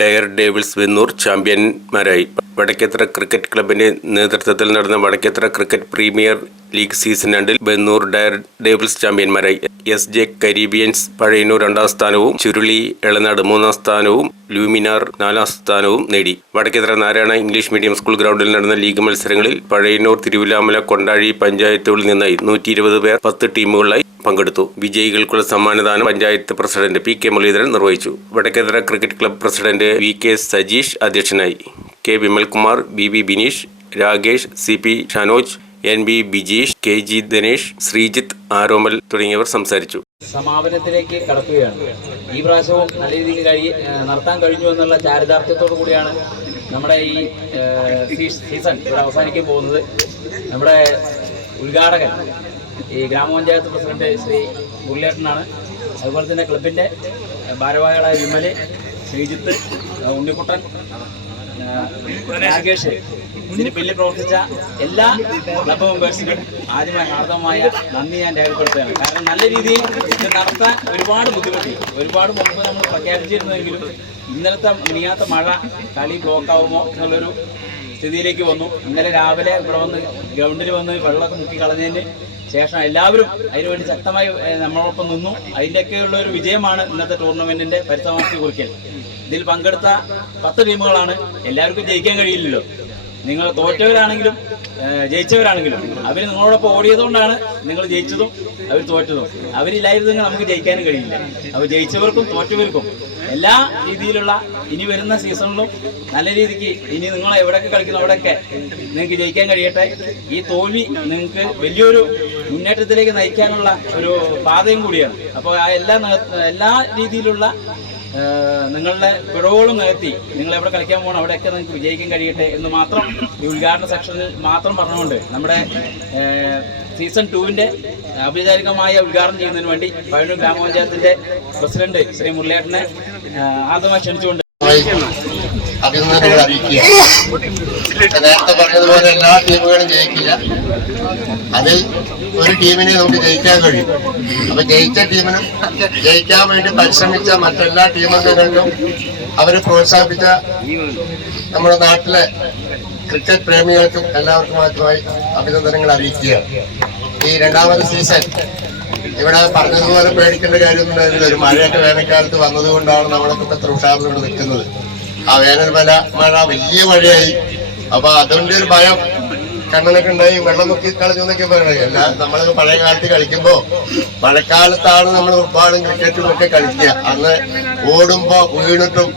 Dyer devils Vennur ചാമ്പ്യന്മാരായി. Vadakkethara cricket ക്ലബിന്റെ നേതൃത്വത്തിൽ നടന്ന Vadakkethara cricket premier league season രണ്ടിൽ ബെന്നൂർ ഡയർ ഡേവിൾസ് ചാമ്പ്യന്മാരായി. എസ് ജെ കരീബിയൻസ് പഴയന്നൂർ രണ്ടാം സ്ഥാനവും ചുരുളി എളനാട് മൂന്നാം സ്ഥാനവും ലൂമിനാർ നാലാം സ്ഥാനവും നേടി. Vadakkethara Narayana English medium school ഗ്രൗണ്ടിൽ നടന്ന ലീഗ് മത്സരങ്ങളിൽ പഴയന്നൂർ തിരുവിലാമല കൊണ്ടാഴി പഞ്ചായത്തുകളിൽ നിന്നായി നൂറ്റി ഇരുപത് പേർ പത്ത് ടീമുകളായി പങ്കെടുത്തു. വിജയികൾക്കുള്ള സമ്മാനദാനം panchayat president P K Muraleedharan നിർവഹിച്ചു. Vadakkethara cricket club president V K Sajeesh അധ്യക്ഷനായി. K Vimalkumar B V Bineesh Rakesh C P Shanoj N B Bijeesh K G Dinesh Sreejith Aromal തുടങ്ങിയവർ സംസാരിച്ചു. സമാപനത്തിലേക്ക് കടക്കുകയാണ്. ഈ പ്രാവശ്യവും നല്ല രീതിയിൽ കഴി നടത്താൻ കഴിഞ്ഞു എന്നുള്ള ചാരിതാർത്ഥ്യത്തോടു കൂടിയാണ് നമ്മുടെ ഈ സീസൺ ഇവിടെ അവസാനിക്കാൻ പോകുന്നത്. നമ്മുടെ ഉദ്ഘാടകൻ ഈ ഗ്രാമപഞ്ചായത്ത് പ്രസിഡന്റ് ശ്രീ മുരളിയേട്ടനാണ് അതുപോലെ തന്നെ ക്ലബിന്റെ ഭാരവാഹികളായ വിമൽ ശ്രീജിത്ത് ഉണ്ണിക്കുട്ടൻ രാകേഷ് ഇതിന് പിന്നിൽ പ്രവർത്തിച്ച എല്ലാ ക്ലബ് മെമ്പേഴ്സിനും ആദ്യമായി ഹാർദവമായ നന്ദി ഞാൻ രേഖപ്പെടുത്തുകയാണ്. കാരണം നല്ല രീതിയിൽ ഇത് നടത്താൻ ഒരുപാട് ബുദ്ധിമുട്ടി. ഒരുപാട് മുമ്പ് നമ്മൾ പ്രഖ്യാപിച്ചിരുന്നെങ്കിലും ഇന്നലത്തെ മിനിയാത്ത മഴ കളി ബ്ലോക്ക് ആവുമോ എന്നുള്ളൊരു സ്ഥിതിയിലേക്ക് വന്നു. ഇന്നലെ രാവിലെ ഇവിടെ വന്ന് ഗ്രൗണ്ടിൽ വന്ന് വെള്ളമൊക്കെ മുക്കി കളഞ്ഞതിന് ശേഷം എല്ലാവരും അതിനുവേണ്ടി ശക്തമായി നമ്മളോടൊപ്പം നിന്നു. അതിന്റെയൊക്കെയുള്ള ഒരു വിജയമാണ് ഇന്നത്തെ ടൂർണമെന്റിന്റെ പരിസമാപ്തി കുറിക്കൽ. ഇതിൽ പങ്കെടുത്ത പത്ത് ടീമുകളാണ്. എല്ലാവർക്കും ജയിക്കാൻ കഴിയില്ലല്ലോ. നിങ്ങൾ തോറ്റവരാണെങ്കിലും ജയിച്ചവരാണെങ്കിലും അവർ നിങ്ങളോടൊപ്പം ഓടിയതുകൊണ്ടാണ് നിങ്ങൾ ജയിച്ചതും അവർ തോറ്റതും. അവരില്ലായിരുന്നെങ്കിൽ നമുക്ക് ജയിക്കാനും കഴിയില്ല. അപ്പോൾ ജയിച്ചവർക്കും തോറ്റവർക്കും എല്ലാ രീതിയിലുള്ള ഇനി വരുന്ന സീസണിലും നല്ല രീതിക്ക് ഇനി നിങ്ങൾ എവിടെയൊക്കെ കളിക്കുന്നു അവിടെയൊക്കെ നിങ്ങൾക്ക് ജയിക്കാൻ കഴിയട്ടെ. ഈ തോൽവി നിങ്ങൾക്ക് വലിയൊരു മുന്നേറ്റത്തിലേക്ക് നയിക്കാനുള്ള ഒരു പാതയും കൂടിയാണ്. അപ്പോൾ ആ എല്ലാ എല്ലാ രീതിയിലുള്ള നിങ്ങളുടെ പിഴവുകളും നികത്തി. നിങ്ങൾ എവിടെ കളിക്കാൻ പോകണം അവിടെയൊക്കെ നിങ്ങൾക്ക് വിജയിക്കാൻ കഴിയട്ടെ എന്ന് മാത്രം ഈ ഉദ്ഘാടന സെക്ഷനിൽ മാത്രം പറഞ്ഞുകൊണ്ട് നമ്മുടെ സീസൺ ടുവിന്റെ ഔപചാരികമായ ഉദ്ഘാടനം ചെയ്യുന്നതിന് വേണ്ടി പഴയ ഗ്രാമപഞ്ചായത്തിന്റെ പ്രസിഡന്റ് ശ്രീ മുരളിയേട്ടനെ ആദ്യമായി ക്ഷണിച്ചുകൊണ്ട് അഭിനന്ദനങ്ങൾ. അറിയിക്കുക നേരത്തെ പറഞ്ഞതുപോലെ എല്ലാ ടീമുകളും ജയിക്കില്ല. അതിൽ ഒരു ടീമിനെ നമുക്ക് ജയിക്കാൻ കഴിയും. അപ്പൊ ജയിച്ച ടീമിനും ജയിക്കാൻ വേണ്ടി പരിശ്രമിച്ച മറ്റെല്ലാ ടീമംഗങ്ങൾക്കും അവരെ പ്രോത്സാഹിപ്പിച്ച നമ്മുടെ നാട്ടിലെ ക്രിക്കറ്റ് പ്രേമികൾക്കും എല്ലാവർക്കും ആദ്യമായി അഭിനന്ദനങ്ങൾ അറിയിക്കുകയാണ്. ഈ രണ്ടാമത് സീസൺ ഇവിടെ പറഞ്ഞതുപോലെ പേടിക്കേണ്ട കാര്യമൊന്നും ഒരു മഴയൊക്കെ വേനൽക്കാലത്ത് വന്നതുകൊണ്ടാണ് നമ്മളൊക്കെ ഇപ്പൊ ഇത്ര ഉഷാറിലൂടെ നിൽക്കുന്നത്. ആ വേനൽ മല മഴ വലിയ മഴയായി. അപ്പൊ അതിന്റെ ഒരു ഭയം. കണ്ണനൊക്കെ ഉണ്ടായി വെള്ളം നോക്കി കളഞ്ഞു എന്നൊക്കെ പറയണേ അല്ല നമ്മൾ പഴയ കാലത്ത് കളിക്കുമ്പോ മഴക്കാലത്താണ് നമ്മൾ ഒരുപാടും ക്രിക്കറ്റും ഒക്കെ കളിക്കുക. അന്ന് ഓടുമ്പോ വീണിട്ടും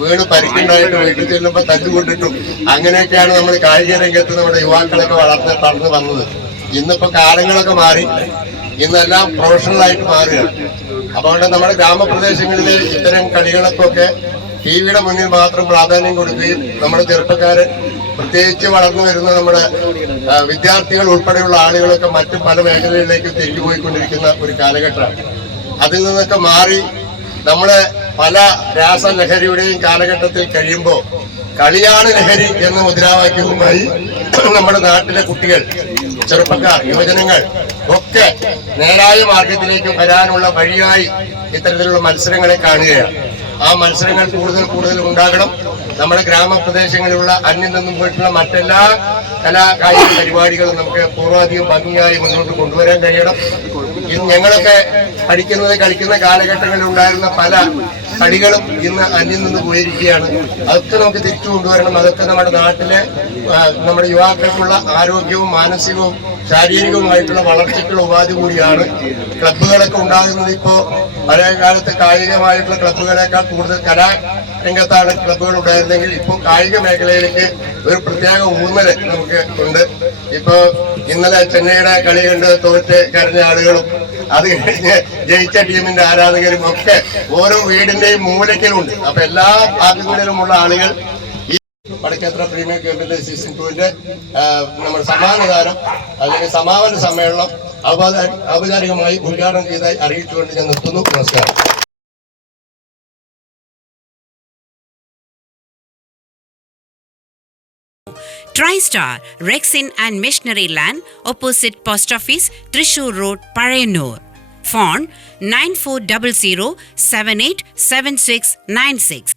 വീണ് പരിക്കുണ്ടായിട്ട് വീട്ടിൽ ചെല്ലുമ്പോ തല്ലുകൊണ്ടിട്ടും അങ്ങനെയൊക്കെയാണ് നമ്മൾ കായിക രംഗത്ത് നമ്മുടെ യുവാക്കളൊക്കെ വളർന്ന് പറഞ്ഞു വന്നത്. ഇന്നിപ്പോ കാലങ്ങളൊക്കെ മാറി. ഇന്നെല്ലാം പ്രൊഫഷണൽ ആയിട്ട് മാറുകയാണ്. അതുകൊണ്ട് നമ്മുടെ ഗ്രാമപ്രദേശങ്ങളിൽ ഇത്തരം കളികളൊക്കെ ടി വിയുടെ മുന്നിൽ മാത്രം പ്രാധാന്യം കൊടുക്കുകയും നമ്മുടെ ചെറുപ്പക്കാര് പ്രത്യേകിച്ച് വളർന്നു വരുന്ന നമ്മുടെ വിദ്യാർത്ഥികൾ ഉൾപ്പെടെയുള്ള ആളുകളൊക്കെ മറ്റു പല മേഖലകളിലേക്ക് തെറ്റുപോയിക്കൊണ്ടിരിക്കുന്ന ഒരു കാലഘട്ടമാണ്. അതിൽ നിന്നൊക്കെ മാറി നമ്മൾ പല രാസലഹരിയുടെയും കാലഘട്ടത്തിൽ കഴിയുമ്പോൾ കളിയാണ് ലഹരി എന്ന മുദ്രാവാക്യവുമായി നമ്മുടെ നാട്ടിലെ കുട്ടികൾ ചെറുപ്പക്കാർ യുവജനങ്ങൾ ഒക്കെ നേരായ മാർഗത്തിലേക്ക് വരാനുള്ള വഴിയായി ഇത്തരത്തിലുള്ള മത്സരങ്ങളെ കാണുകയാണ്. ആ മത്സരങ്ങൾ കൂടുതൽ കൂടുതൽ ഉണ്ടാകണം. നമ്മുടെ ഗ്രാമപ്രദേശങ്ങളിലുള്ള അന്യം നിന്നും പോയിട്ടുള്ള മറ്റെല്ലാ കലാ കായിക പരിപാടികളും നമുക്ക് പൂർവാധികം ഭംഗിയായി മുന്നോട്ട് കൊണ്ടുവരാൻ കഴിയണം. ഞങ്ങളൊക്കെ പഠിക്കുന്നത് കളിക്കുന്ന കാലഘട്ടങ്ങളിൽ ഉണ്ടായിരുന്ന പല കളികളും ഇന്ന് അന്യം നിന്ന് പോയിരിക്കുകയാണ്. അതൊക്കെ നമുക്ക് തിരിച്ചു കൊണ്ടുവരണം. അതൊക്കെ നമ്മുടെ നാട്ടിലെ നമ്മുടെ യുവാക്കൾക്കുള്ള ആരോഗ്യവും മാനസികവും ശാരീരികവുമായിട്ടുള്ള വളർച്ചയ്ക്കുള്ള ഉപാധി കൂടിയാണ് ക്ലബുകളൊക്കെ ഉണ്ടാകുന്നത്. ഇപ്പോ പഴയ കാലത്ത് കായികമായിട്ടുള്ള ക്ലബുകളെക്കാൾ കൂടുതൽ കലാ രംഗത്താണ് ക്ലബുകൾ ഉണ്ടായിരുന്നെങ്കിൽ ഇപ്പോൾ കായിക മേഖലയിലേക്ക് ഒരു പ്രത്യേക ഊന്നൽ നമുക്ക് ഉണ്ട്. ഇപ്പോൾ ഇന്നലെ ചെന്നൈയുടെ കളി കണ്ട് തോറ്റ് കരഞ്ഞ ആളുകളും അത് കഴിഞ്ഞ് ജയിച്ച ടീമിന്റെ ആരാധകരും ഒക്കെ ഓരോ വീടിന്റെയും മൂലയ്ക്കലുണ്ട് അപ്പൊ എല്ലാ ഭാഗങ്ങളിലുമുള്ള ആളുകൾ ഈ വടക്കേത്ര പ്രീമിയർ ക്യാമ്പിന്റെ സീസൺ ടുവിന്റെ നമ്മുടെ സമ്മാനദാനം അല്ലെങ്കിൽ സമാപന സമ്മേളനം ഔപചാരി- ഔപചാരികമായി ഉദ്ഘാടനം ചെയ്തായി അറിയിച്ചുകൊണ്ട് ഞാൻ നിർത്തുന്നു. നമസ്കാരം. TriStar, Rexin and Missionary Land, opposite Post Office, Trishur Road, Parayanur. Phone 9400 787696.